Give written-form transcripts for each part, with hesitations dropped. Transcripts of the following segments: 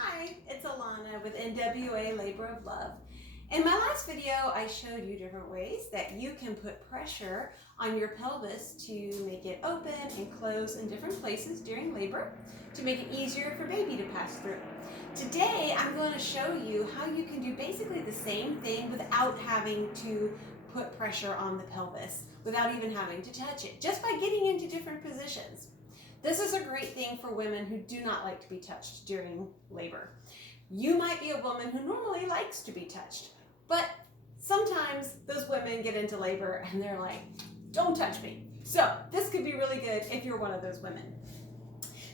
Hi, it's Alana with NWA Labor of Love. In my last video, I showed you different ways that you can put pressure on your pelvis to make it open and close in different places during labor to make it easier for baby to pass through. Today, I'm going to show you how you can do basically the same thing without having to put pressure on the pelvis, without even having to touch it, just by getting into different positions. This is a great thing for women who do not like to be touched during labor. You might be a woman who normally likes to be touched, but sometimes those women get into labor and they're like, don't touch me. So this could be really good if you're one of those women.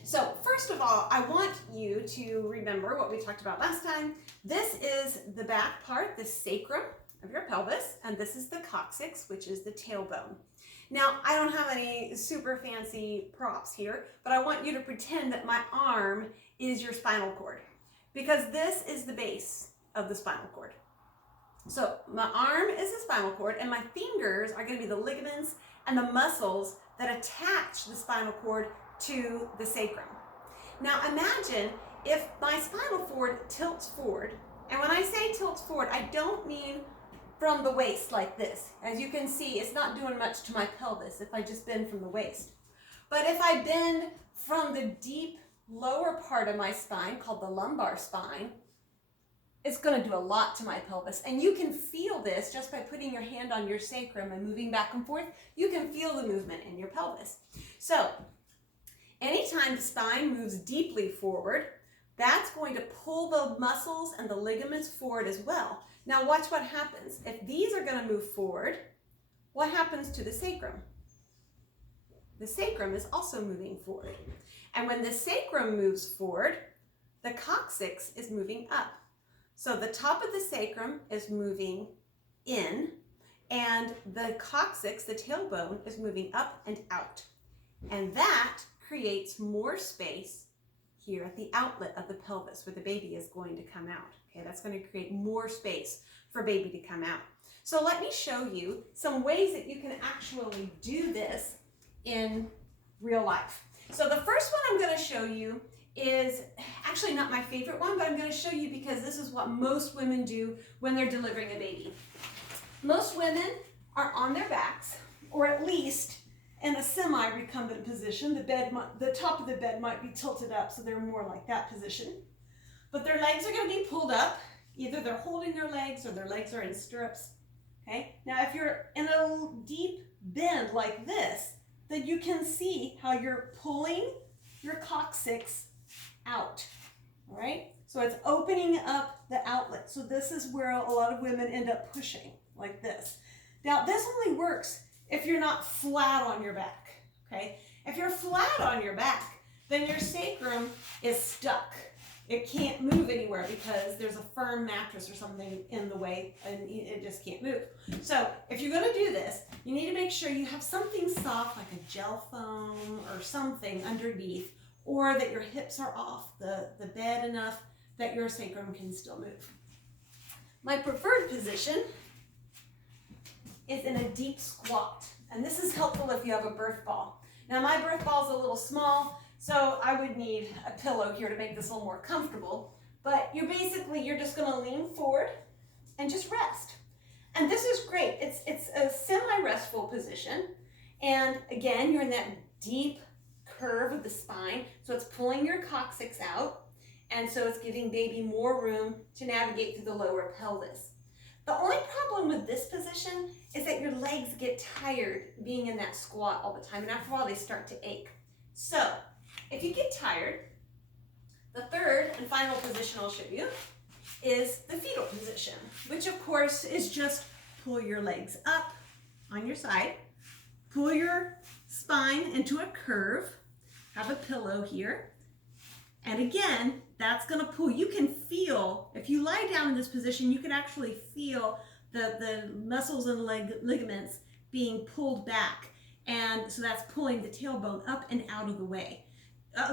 So first of all, I want you to remember what we talked about last time. This is the back part, the sacrum of your pelvis, and this is the coccyx, which is the tailbone. Now, I don't have any super fancy props here, but I want you to pretend that my arm is your spinal cord, because this is the base of the spinal cord. So my arm is the spinal cord, and my fingers are going to be the ligaments and the muscles that attach the spinal cord to the sacrum. Now imagine if my spinal cord tilts forward, and when I say tilts forward, I don't mean from the waist like this. As you can see, it's not doing much to my pelvis if I just bend from the waist. But if I bend from the deep lower part of my spine, called the lumbar spine, it's going to do a lot to my pelvis. And you can feel this just by putting your hand on your sacrum and moving back and forth. You can feel the movement in your pelvis. So anytime the spine moves deeply forward, that's going to pull the muscles and the ligaments forward as well. Now watch what happens. If these are going to move forward, what happens to the sacrum? The sacrum is also moving forward. And when the sacrum moves forward, the coccyx is moving up. So the top of the sacrum is moving in, and the coccyx, the tailbone, is moving up and out. And that creates more space here at the outlet of the pelvis where the baby is going to come out. Okay, that's going to create more space for baby to come out. So let me show you some ways that you can actually do this in real life. So the first one I'm going to show you is actually not my favorite one, but I'm going to show you because this is what most women do when they're delivering a baby. Most women are on their backs, or at least in a semi-recumbent position. The top of the bed might be tilted up, so they're more like that position. But their legs are going to be pulled up. Either they're holding their legs or their legs are in stirrups. Okay? Now, if you're in a deep bend like this, then you can see how you're pulling your coccyx out. All right? So it's opening up the outlet. So this is where a lot of women end up pushing, like this. Now, this only works if you're not flat on your back. Okay? If you're flat on your back, then your sacrum is stuck. It can't move anywhere because there's a firm mattress or something in the way and it just can't move. So if you're going to do this, you need to make sure you have something soft like a gel foam or something underneath, or that your hips are off the bed enough that your sacrum can still move. My preferred position is in a deep squat, and this is helpful if you have a birth ball. Now my birth ball is a little small, so I would need a pillow here to make this a little more comfortable, but you're just going to lean forward and just rest. And this is great. It's a semi-restful position, and again, you're in that deep curve of the spine, so it's pulling your coccyx out, and so it's giving baby more room to navigate through the lower pelvis. The only problem with this position is that your legs get tired being in that squat all the time, and after a while they start to ache. So if you get tired, the third and final position I'll show you is the fetal position, which of course is just pull your legs up on your side, pull your spine into a curve, have a pillow here, and again, that's going to pull. You can feel, if you lie down in this position, you can actually feel the muscles and ligaments being pulled back, and so that's pulling the tailbone up and out of the way.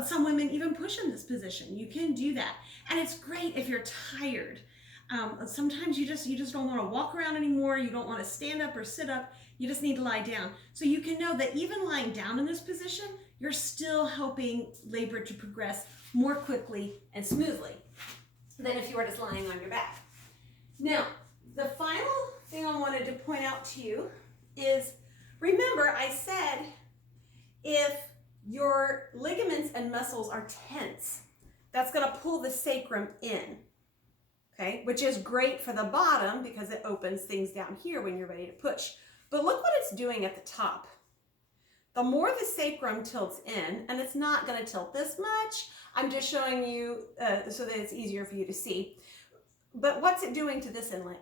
Some women even push in this position. You can do that, and it's great if you're tired. Sometimes you just don't want to walk around anymore. You don't want to stand up or sit up. You just need to lie down. So you can know that even lying down in this position, you're still helping labor to progress more quickly and smoothly. than if you were just lying on your back. Now, the final thing I wanted to point out to you is, remember I said if your ligaments and muscles are tense, that's going to pull the sacrum in, okay? Which is great for the bottom because it opens things down here when you're ready to push. But look what it's doing at the top. The more the sacrum tilts in, and it's not going to tilt this much, I'm just showing you so that it's easier for you to see. But what's it doing to this inlet?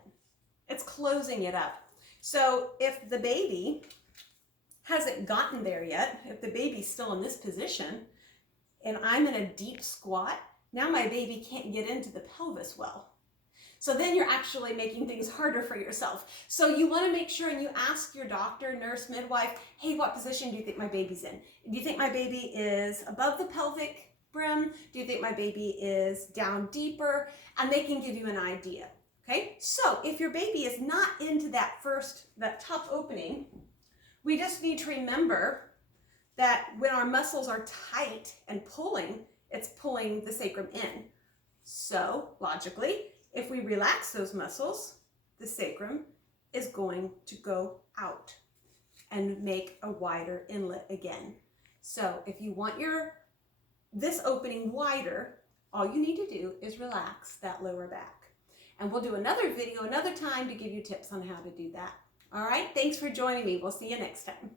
It's closing it up. So if the baby hasn't gotten there yet, if the baby's still in this position, and I'm in a deep squat, now my baby can't get into the pelvis well. So then you're actually making things harder for yourself. So you want to make sure and you ask your doctor, nurse, midwife, hey, what position do you think my baby's in? Do you think my baby is above the pelvic brim? Do you think my baby is down deeper? And they can give you an idea, okay? So if your baby is not into that top opening, we just need to remember that when our muscles are tight and pulling, it's pulling the sacrum in. So logically, if we relax those muscles, the sacrum is going to go out and make a wider inlet again. So if you want this opening wider, all you need to do is relax that lower back. And we'll do another video another time to give you tips on how to do that. All right, thanks for joining me. We'll see you next time.